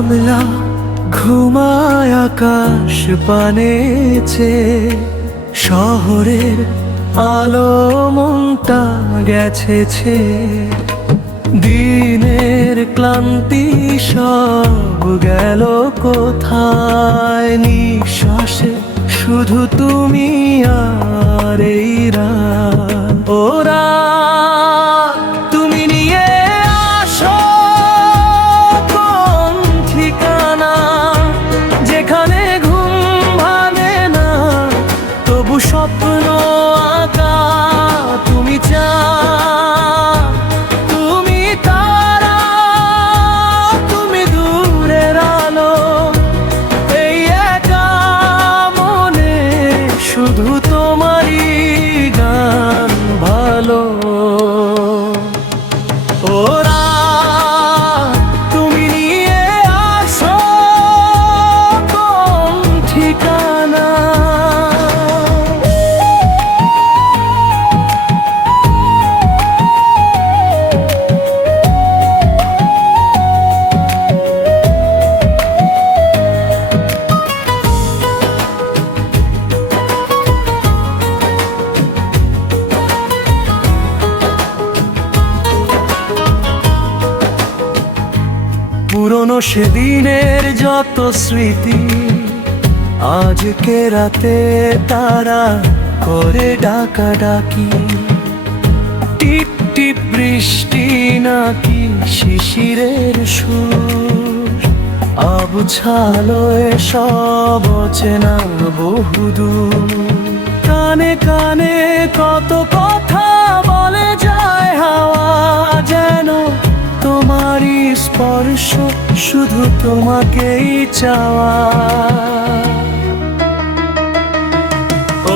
কামলা ঘুমায় আকাশ পানেছে, শহরের আলো মনটা গেছে, দিনের ক্লান্তি সব গেল কোথায়, নিঃশ্বাসে শুধু তুমি আর এই রাত। ওরা তুমি নিয়ে আসো কোন ঠিকানা, যেখানে ঘুম ভাঙে না তবু স্বপ্ন আঁকা, তুমি চাও তুমি তারা, তুমি দূরের আলো, এই একা মনে শুধু তোমারই গান ভালো। ওরা তুমি নিয়ে আসো কোন ঠিকানা। পুরনো সেদিনের যত স্মৃতি আজকে রাতে তারা করে ডাকাডাকি, টিপ টিপ বৃষ্টি নাকি শিশিরের সুর, আবছালো সব অচেনা বহুদূর। কানে কানে কত কথা বলে যায় হাওয়া, যেন তোমারই স্পর্শ শুধু তোমাকেই চাওয়া।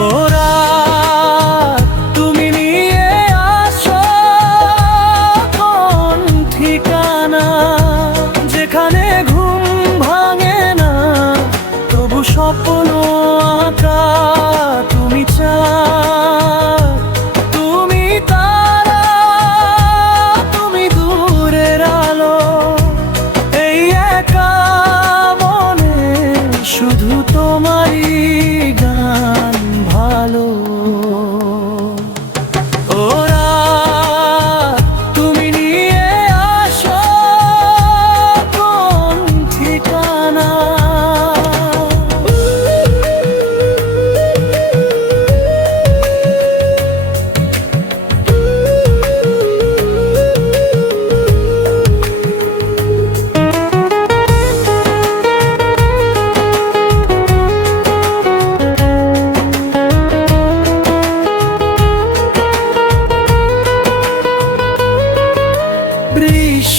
ওরা তুমি নিয়ে আসো কোন ঠিকানা, যেখানে ঘুম ভাঙে না তবু স্বপ্ন আঁকা, তুমি চাও তুমি তারা, তুমি দূরের আলো, এই একা মনে শুধু তোমারই গান ভালো। ওরা তুমি নিয়ে আসো কোন ঠিকানা।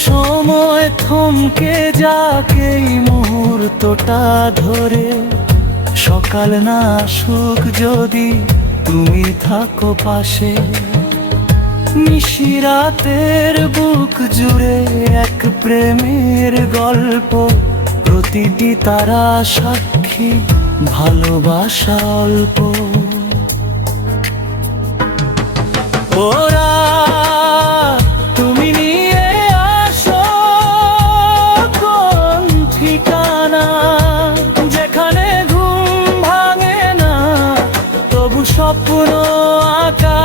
সময় থমকে যাক এই মুহূর্তটা ধরে, সকাল না আসুক যদি তুমি থাকো পাশে, নিশিরাতের বুক জুড়ে এক প্রেমের গল্প, প্রতিটি তারা সাক্ষী ভালোবাসা অল্প। ওরা তুমি নিয়ে আসো কোন ঠিকানা, যেখানে ঘুম ভাঙে না তবু স্বপ্ন আঁকা,